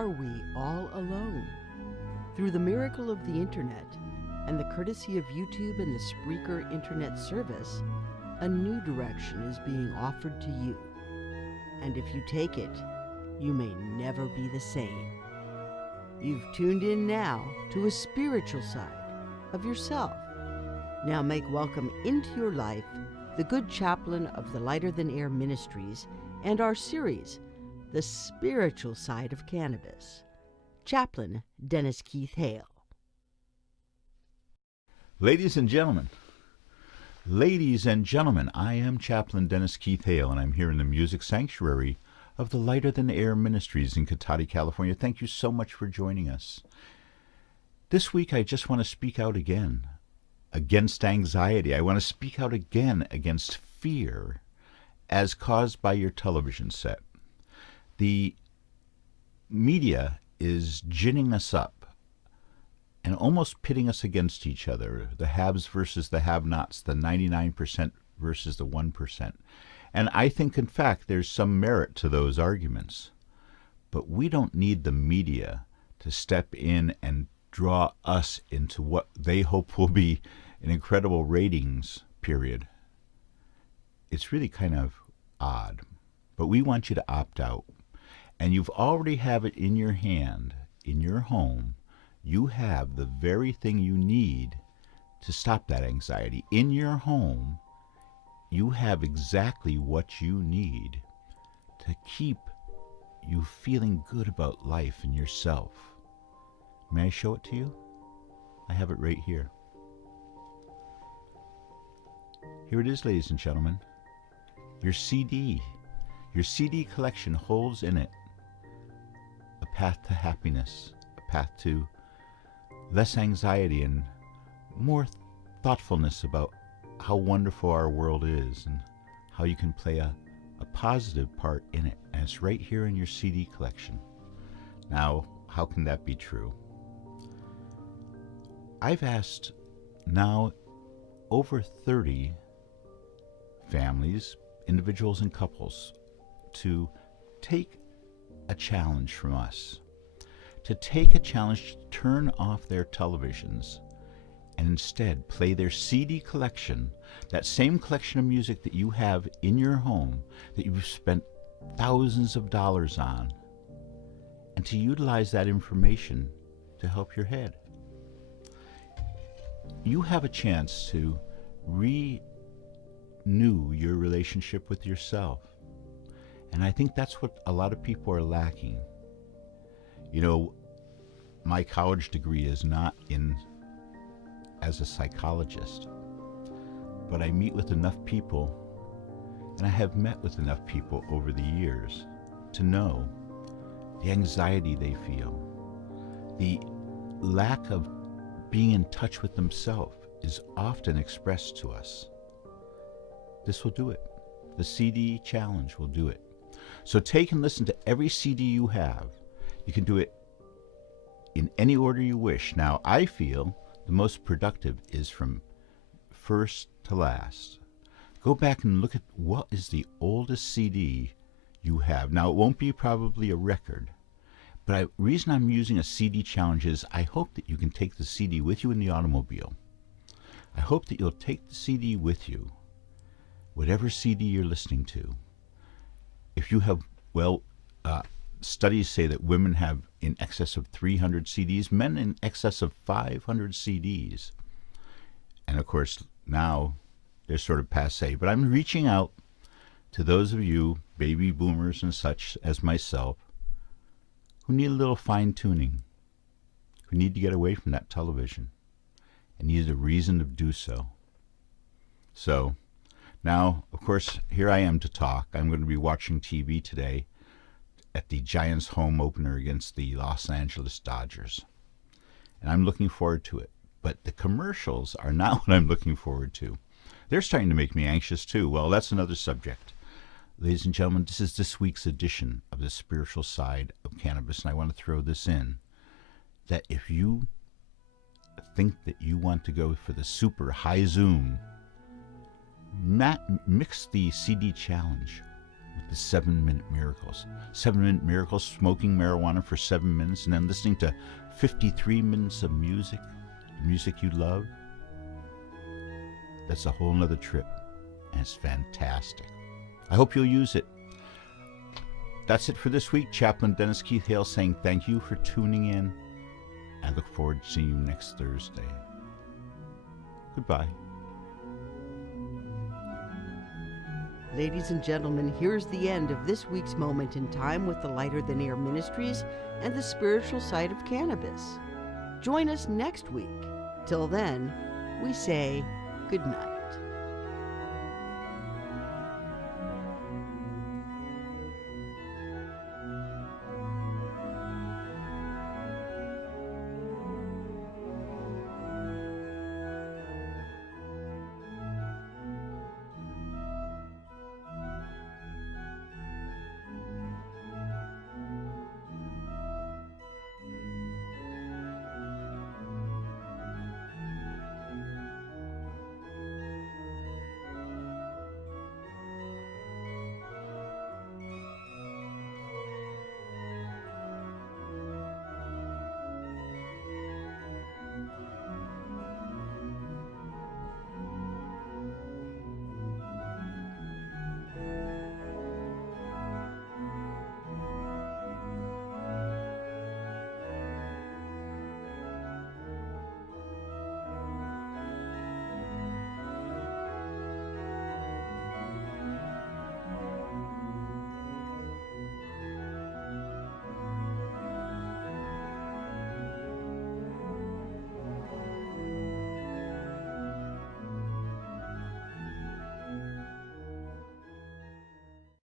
are we all alone? Through the miracle of the internet and the courtesy of YouTube and the Spreaker internet service, a new direction is being offered to you. And if you take it, you may never be the same. You've tuned in now to a spiritual side of yourself. Now make welcome into your life the good chaplain of the Lighter Than Air Ministries and our series, The Spiritual Side of Cannabis, Chaplain Dennis Keith Hale. Ladies and gentlemen, I am Chaplain Dennis Keith Hale, and I'm here in the Music Sanctuary of the Lighter Than Air Ministries in Cotati, California. Thank you so much for joining us. This week, I just want to speak out again against anxiety. I want to speak out again against fear as caused by your television set. The media is ginning us up and almost pitting us against each other, the haves versus the have-nots, the 99% versus the 1%. And I think, in fact, there's some merit to those arguments. But we don't need the media to step in and draw us into what they hope will be an incredible ratings period. It's really kind of odd. But we want you to opt out. And you've already have it in your hand, in your home. You have the very thing you need to stop that anxiety. In your home, you have exactly what you need to keep you feeling good about life and yourself. May I show it to you? I have it right here. Here it is, ladies and gentlemen. Your CD. Your CD collection holds in it a path to happiness, a path to less anxiety and more thoughtfulness about how wonderful our world is and how you can play a positive part in it. And it's right here in your CD collection. Now, how can that be true? I've asked now over 30 families, individuals and couples to take a challenge from us, to take a challenge to turn off their televisions and instead play their CD collection, that same collection of music that you have in your home, that you've spent thousands of dollars on, and to utilize that information to help your head. You have a chance to renew your relationship with yourself. And I think that's what a lot of people are lacking. You know, my college degree is not as a psychologist, but I meet with enough people, and I have met with enough people over the years to know the anxiety they feel, the lack of being in touch with themselves is often expressed to us. This will do it. The CD challenge will do it. So take and listen to every CD you have. You can do it in any order you wish. Now, I feel the most productive is from first to last. Go back and look at what is the oldest CD you have. Now, it won't be probably a record, but the reason I'm using a CD challenge is I hope that you can take the CD with you in the automobile. I hope that you'll take the CD with you, whatever CD you're listening to. If you have, studies say that women have in excess of 300 CDs, men in excess of 500 CDs. And of course, now they're sort of passé. But I'm reaching out to those of you, baby boomers and such as myself, who need a little fine-tuning, who need to get away from that television, and need a reason to do so. So, now, of course, here I am to talk. I'm going to be watching TV today at the Giants home opener against the Los Angeles Dodgers. And I'm looking forward to it. But the commercials are not what I'm looking forward to. They're starting to make me anxious too. Well, that's another subject. Ladies and gentlemen, this is this week's edition of the spiritual side of cannabis. And I want to throw this in, that if you think that you want to go for the super high zoom, mix the CD challenge with the 7-minute miracles. 7-minute miracles, smoking marijuana for 7 minutes and then listening to 53 minutes of music you love. That's a whole nother trip, and it's fantastic. I hope you'll use it. That's it for this week. Chaplain Dennis Keith Hale saying thank you for tuning in. I look forward to seeing you next Thursday. Goodbye. Ladies and gentlemen, here's the end of this week's Moment in Time with the Lighter Than Air Ministries and the spiritual side of cannabis. Join us next week. Till then, we say good night.